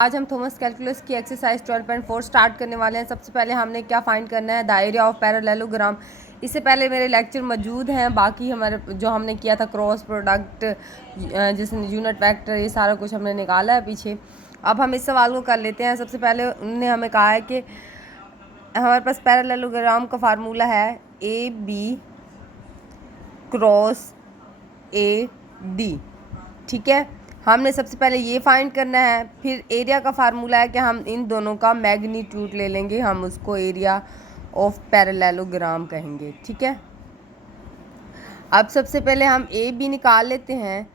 आज हम Thomas calculus की एक्सरसाइज 12.4 स्टार्ट करने वाले हैं। सबसे पहले हमने क्या फाइंड करना है, द एरिया ऑफ पैरेललोग्राम। इससे पहले मेरे लेक्चर मौजूद हैं, बाकी हमारे जो हमने किया था क्रॉस प्रोडक्ट, जिसमें यूनिट वेक्टर, ये सारा कुछ हमने निकाला है पीछे। अब हम इस सवाल को कर लेते हैं। सबसे पहले उन्होंने हमें कहा है कि हमारे पास पैरेललोग्राम का फार्मूला है A B cross A D. ठीक है, हमने सबसे पहले ये फाइंड करना है। फिर एरिया का फार्मूला है कि हम इन दोनों का मैग्नीट्यूड ले लेंगे, हम उसको एरिया ऑफ पैरेललोग्राम कहेंगे। ठीक है, अब सबसे पहले हम ए बी निकाल लेते हैं।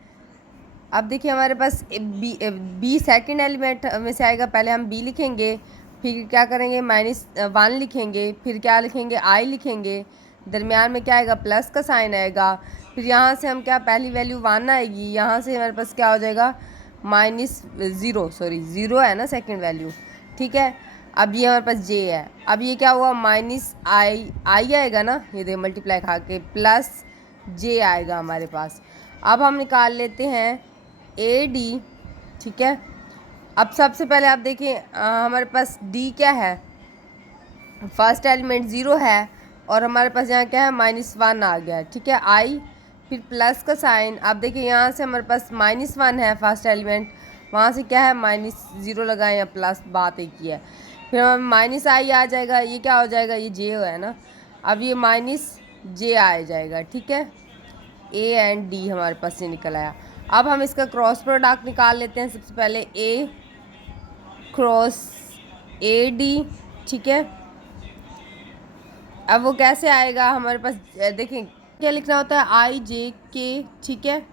अब देखिए हमारे पास बी सेकेंड एलिमेंट में से आएगा। पहले हम बी लिखेंगे, फिर क्या करेंगे -1 लिखेंगे, फिर क्या लिखेंगे आई लिखेंगे, दरमियान में क्या आएगा प्लस का साइन आएगा। फिर यहाँ से हम क्या पहली वैल्यू 1 आएगी, यहाँ से हमारे पास क्या हो जाएगा -0 है ना सेकंड वैल्यू। ठीक है, अब ये हमारे पास जे है। अब ये क्या हुआ -आई आएगा ना, ये देखिए मल्टीप्लाई खा के प्लस जे आएगा हमारे पास। अब हम निकाल लेते हैं ए डी। ठीक है, अब सबसे पहले आप देखिए हमारे पास डी क्या है, फर्स्ट एलिमेंट 0 है और हमारे पास यहाँ क्या है -1 आ गया। ठीक है, आई फिर प्लस का साइन। अब देखिए यहाँ से हमारे पास -1 है फर्स्ट एलिमेंट, वहाँ से क्या है -0 लगाएं या प्लस, बात एक ही है। फिर हमें माइनस आई आ जाएगा, ये क्या हो जाएगा, ये जे है ना, अब ये -j आ जाएगा। ठीक है, ए एंड डी हमारे पास से निकल आया। अब हम इसका क्रॉस प्रोडक्ट निकाल लेते हैं। सबसे पहले ए क्रॉस ए डी। ठीक है, अब वो कैसे आएगा हमारे पास, देखें क्या लिखना होता है आई जे के। ठीक है,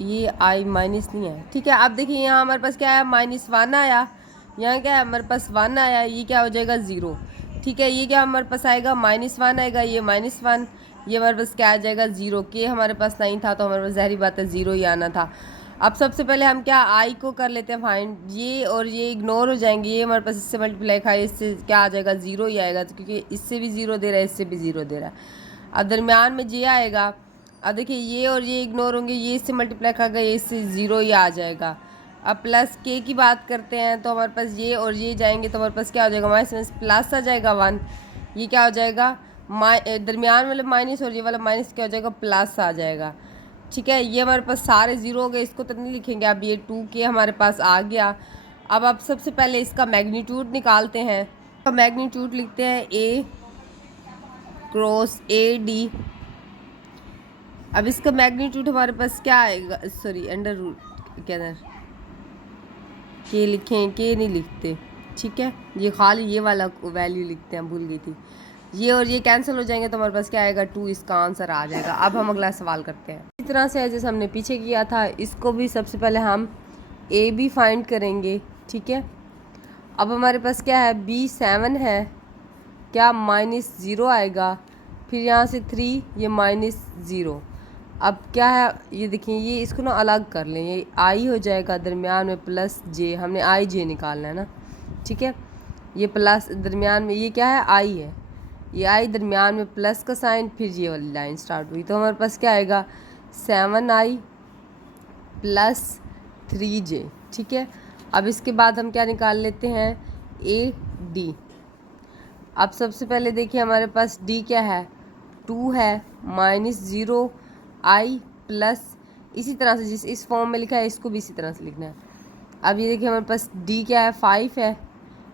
ये आई माइनस नहीं है। ठीक है, अब देखिए यहाँ हमारे पास क्या है -1 आया, यहाँ क्या है हमारे पास 1 आया, ये क्या हो जाएगा 0। ठीक है, ये क्या हमारे पास आएगा -1 आएगा, ये -1, ये हमारे पास क्या आ जाएगा 0। के हमारे पास नहीं था तो हमारे पास ज़ाहिर बात है 0 ही आना था। अब सबसे पहले हम क्या आई को कर लेते हैं फाइंड, ये और ये इग्नोर हो जाएंगे, ये हमारे पास इससे मल्टीप्लाई खाए, इससे क्या आ जाएगा 0 ही आएगा, क्योंकि इससे भी 0 दे रहा है, इससे भी 0 दे रहा है। अब दरमियान में जे आएगा। अब देखिए ये और ये इग्नोर होंगे, ये इससे मल्टीप्लाई खा गया, इससे 0 ही आ जाएगा। अब प्लस के की बात करते हैं तो हमारे पास ये और ये जाएंगे तो हमारे पास क्या हो जाएगा, हमारे प्लस आ जाएगा 1, ये क्या हो जाएगा दरमियान वाला माइनस और ये वाला माइनस क्या हो जाएगा प्लस आ जाएगा। ठीक है, ये हमारे पास सारे 0 हो गए, इसको तो नहीं लिखेंगे। अब ये 2k हमारे पास आ गया। अब आप सबसे पहले इसका मैग्नीट्यूड निकालते हैं, तो मैग्नीट्यूड लिखते हैं ए क्रॉस ए डी। अब इसका मैग्नीट्यूड हमारे पास क्या आएगा, सॉरी अंडर रूट के अंदर के लिखें, के नहीं लिखते। ठीक है, ये खाली ये वाला वैल्यू लिखते हैं, भूल गई थी। ये और ये कैंसिल हो जाएंगे तो हमारे पास क्या आएगा 2, इसका आंसर आ जाएगा। अब हम अगला सवाल करते हैं। इस तरह से जैसे हमने पीछे किया था, इसको भी सबसे पहले हम ए बी फाइंड करेंगे। ठीक है, अब हमारे पास क्या है B7 है, क्या -0 आएगा, फिर यहाँ से 3, ये -0। अब क्या है ये देखिए, ये इसको ना अलग कर लें, ये आई हो जाएगा, दरमियान में प्लस जे, हमने आई जे निकालना है ना। ठीक है, ये प्लस दरमियान में ये क्या है आई है, ये आई दरमियान में प्लस का साइन, फिर ये वाली लाइन स्टार्ट हुई तो हमारे पास क्या आएगा 7i प्लस 3j। ठीक है, अब इसके बाद हम क्या निकाल लेते हैं ए डी। अब सबसे पहले देखिए हमारे पास डी क्या है 2 है, -0 आई प्लस, इसी तरह से जिस इस फॉर्म में लिखा है इसको भी इसी तरह से लिखना है। अब ये देखिए हमारे पास डी क्या है 5 है,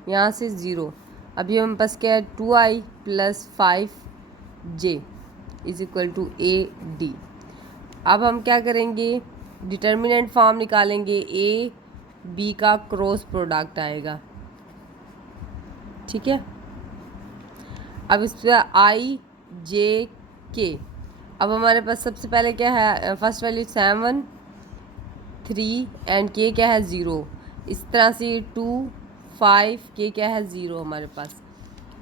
यहाँ से 0। अब ये हमारे पास क्या है 2i plus 5j is equal to A D. अब हम क्या करेंगे डिटर्मिनेंट फॉर्म निकालेंगे, ए बी का क्रॉस प्रोडक्ट आएगा। ठीक है, अब इस पर आई जे के। अब हमारे पास सबसे पहले क्या है फर्स्ट वैल्यू 7, 3 एंड के क्या है 0, इस तरह से 2, 5 के क्या है 0 हमारे पास।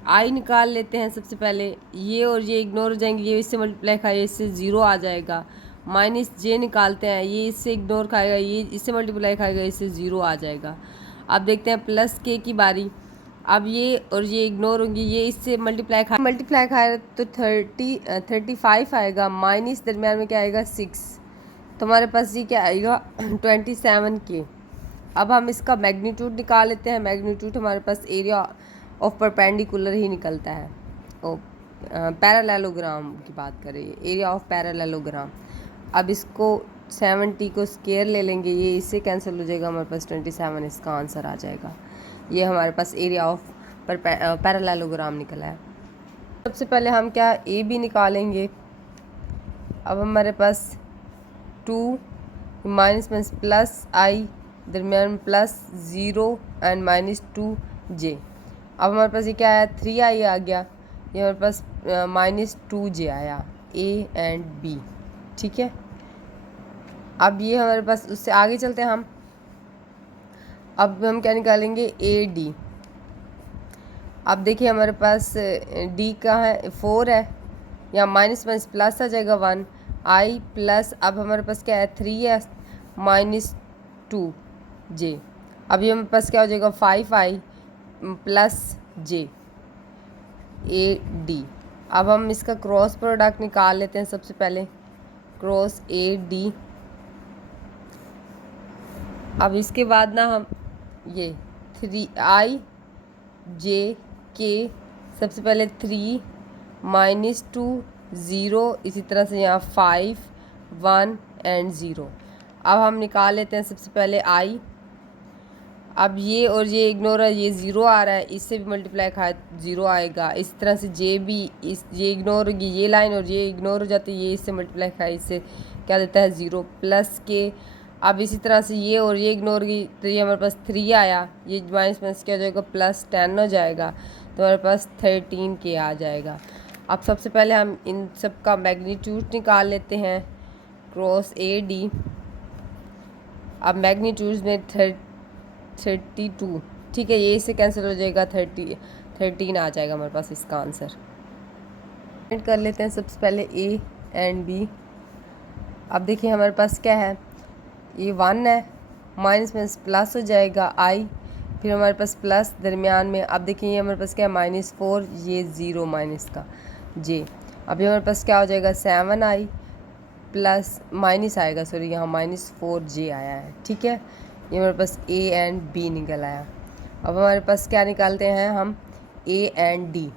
आई निकाल लेते हैं सबसे पहले, ये और ये इग्नोर हो जाएंगे, ये इससे मल्टीप्लाई खाएगा, इससे 0 आ जाएगा। -j निकालते हैं, ये इससे इग्नोर खाएगा, ये इससे मल्टीप्लाई खाएगा, इससे 0 आ जाएगा। अब देखते हैं प्लस के की बारी। अब ये और ये इग्नोर होंगी, ये इससे मल्टीप्लाई खाए तो 35 आएगा, माइनस दरमियान में क्या आएगा 6, तो हमारे पास ये क्या आएगा 27 के। अब हम इसका मैग्नीट्यूड निकाल लेते हैं। मैग्नीट्यूड हमारे पास एरिया ऑफ परपेंडिकुलर ही निकलता है। पैरेललोग्राम की बात करें, एरिया ऑफ पैरेललोग्राम। अब इसको 70 को स्क्वायर ले लेंगे, ये इससे कैंसिल हो जाएगा, हमारे पास 27 इसका आंसर आ जाएगा। ये हमारे पास एरिया ऑफ पैरेललोग्राम निकला है। सबसे पहले हम क्या ए बी निकालेंगे। अब हमारे पास 2 माइनस माइनस प्लस आई, दरमियान में प्लस 0 एंड -2j। अब हमारे पास ये क्या आया, 3i आ गया। ये हमारे पास -2j आया, ए एंड बी। ठीक है, अब ये हमारे पास, उससे आगे चलते हैं हम। अब हम क्या निकालेंगे, ए डी। अब देखिए हमारे पास डी का है 4 है, या माइनस माइनस प्लस आ जाएगा 1 आई प्लस, अब हमारे पास क्या है 3 है -2j। अब ये हमारे पास क्या हो जाएगा 5i प्लस j, ए डी। अब हम इसका क्रॉस प्रोडक्ट निकाल लेते हैं। सबसे पहले क्रॉस ए डी। अब इसके बाद ना हम ये 3i j के, सबसे पहले 3 -2 0, इसी तरह से यहाँ 5 1 एंड 0। अब हम निकाल लेते हैं सबसे पहले i। अब ये और ये इग्नोर है, ये 0 आ रहा है, इससे भी मल्टीप्लाई खाए 0 आएगा। इस तरह से जे भी, इस ये इग्नोर होगी ये लाइन, और ये इग्नोर हो जाती है, ये इससे मल्टीप्लाई खाए, इससे क्या देता है 0 प्लस के। अब इसी तरह से ये और ये इग्नोर की, तो ये हमारे पास 3 आया, ये माइनस माइनस क्या हो जाएगा +10 हो जाएगा, तो हमारे पास 13 के आ जाएगा। अब सबसे पहले हम इन सब का मैग्नीट्यूड निकाल लेते हैं, क्रॉस ए डी। अब मैग्नीट्यूड में 32, ठीक है, ये इससे कैंसिल हो जाएगा, 13 आ जाएगा हमारे पास इसका आंसर। एड कर लेते हैं सबसे पहले ए एंड बी। अब देखिए हमारे पास क्या है, ये 1 है, माइनस माइनस प्लस हो जाएगा आई, फिर हमारे पास प्लस दरमियान में। अब देखिए ये हमारे पास क्या है -4, ये 0 माइनस का जे। अभी हमारे पास क्या हो जाएगा 7i प्लस माइनस आएगा, सॉरी यहाँ -4j आया है। ठीक है, ये हमारे पास ए एंड बी निकल आया। अब हमारे पास क्या निकालते हैं हम, ए एंड डी।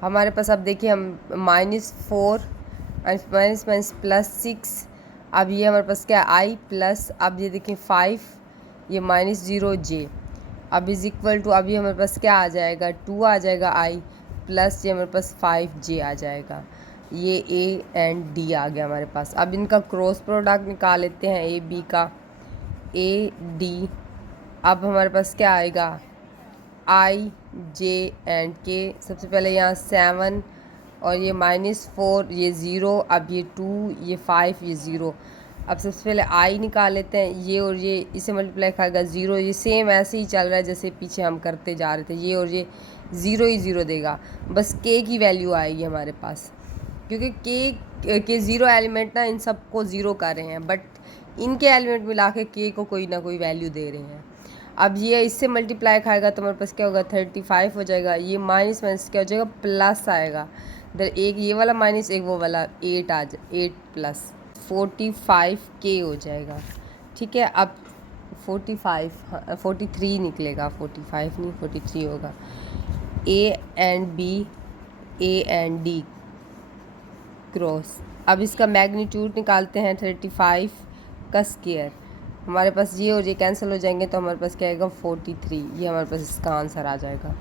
हमारे पास अब देखिए हम -4 माइनस माइनस +6। अब ये हमारे पास क्या आई प्लस, अब ये देखिए 5, ये -0j। अब इज इक्वल टू, अभी हमारे पास क्या आ जाएगा 2 आ जाएगा आई प्लस, ये हमारे पास 5j आ जाएगा। ये ए एंड डी आ गया हमारे पास। अब इनका क्रॉस प्रोडक्ट निकाल लेते हैं ए बी का, ए डी। अब हमारे पास क्या आएगा आई जे एंड के। सबसे पहले यहाँ 7 और ये -4, ये 0, अब ये 2, ये 5, ये 0। अब सबसे पहले आई निकाल लेते हैं, ये और ये इसे मल्टीप्लाई खाएगा 0, ये सेम ऐसे ही चल रहा है जैसे पीछे हम करते जा रहे थे, ये और ये 0 ही 0 देगा, बस के की वैल्यू आएगी हमारे पास, क्योंकि के 0 एलिमेंट ना इन सबको 0 कर रहे हैं, बट इनके एलिमेंट मिला के को कोई ना कोई वैल्यू दे रहे हैं। अब ये इससे मल्टीप्लाई खाएगा तो हमारे पास क्या होगा 35 हो जाएगा, ये माइनस माइनस क्या हो जाएगा प्लस आएगा, इधर एक ये वाला माइनस एक वो वाला 8 आ जाए, 8 प्लस 45 के हो जाएगा। ठीक है, अब 43 निकलेगा, 45 नहीं 43 होगा। A and B, A and D cross. अब इसका मैग्नीट्यूड निकालते हैं 35 का स्क्वायर। हमारे पास ये और ये कैंसिल हो जाएंगे तो हमारे पास क्या आएगा 43, ये हमारे पास इसका आंसर आ जाएगा।